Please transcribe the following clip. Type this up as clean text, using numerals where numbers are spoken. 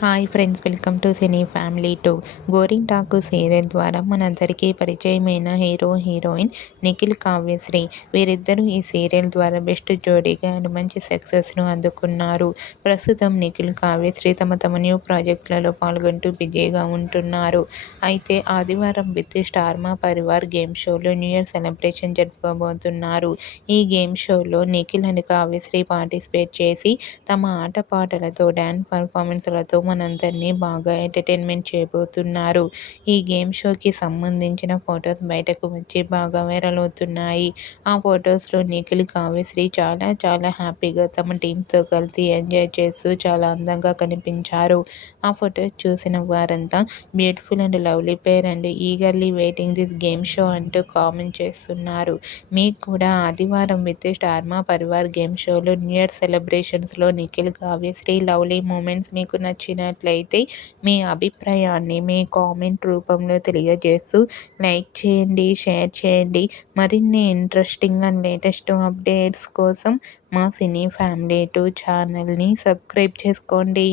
Hi friends, welcome to cine family 2. గోరింటాకు serial ద్వారా మనందరికీ పరిచయమైన హీరో హీరోయిన్ నిఖిల్ కావ్యశ్రీ. వీరిద్దరూ ఈ సీరియల్ ద్వారా బెస్ట్ జోడీగా మంచి సక్సెస్ను అందుకున్నారు. ప్రస్తుతం నిఖిల్ కావ్యశ్రీ తమ న్యూ ప్రాజెక్టులలో పాల్గొంటూ బిజీగా ఉంటున్నారు. అయితే ఆదివారం with star Maa Parivar game షోలో న్యూ ఇయర్ సెలబ్రేషన్ జరుపుకోబోతున్నారు. ఈ గేమ్ షోలో నిఖిల్ అండ్ కావ్యశ్రీ పార్టిసిపేట్ చేసి తమ ఆటపాటలతో డ్యాన్స్ పర్ఫార్మెన్స్లతో మనందరినీ బాగా ఎంటర్టైన్మెంట్ చేయబోతున్నారు. ఈ గేమ్ షోకి సంబంధించిన ఫొటోస్ బయటకు వచ్చి బాగా వైరల్ అవుతున్నాయి. ఆ ఫొటోస్లో నిఖిల్ కావ్యశ్రీ చాలా హ్యాపీగా తమ టీమ్తో కలిసి ఎంజాయ్ చేస్తూ చాలా అందంగా కనిపించారు. ఆ ఫొటోస్ చూసిన వారంతా beautiful and lovely pair and eagerly waiting this game show అంటూ కామెంట్ చేస్తున్నారు. మీకు కూడా ఆదివారం with star Maa Parivar game షోలో న్యూ ఇయర్ సెలబ్రేషన్స్లో నిఖిల్ కావ్యశ్రీ లవ్లీ మూమెంట్స్ మీకు నచ్చినట్లయితే మీ అభిప్రాయాన్ని మీ కామెంట్ రూపంలో తెలియజేస్తూ లైక్ చేయండి, షేర్ చేయండి. మరిన్ని ఇంట్రెస్టింగ్ అండ్ లేటెస్ట్ అప్డేట్స్ కోసం మా సినీ ఫ్యామిలీ 2 ఛానల్ని సబ్స్క్రైబ్ చేసుకోండి.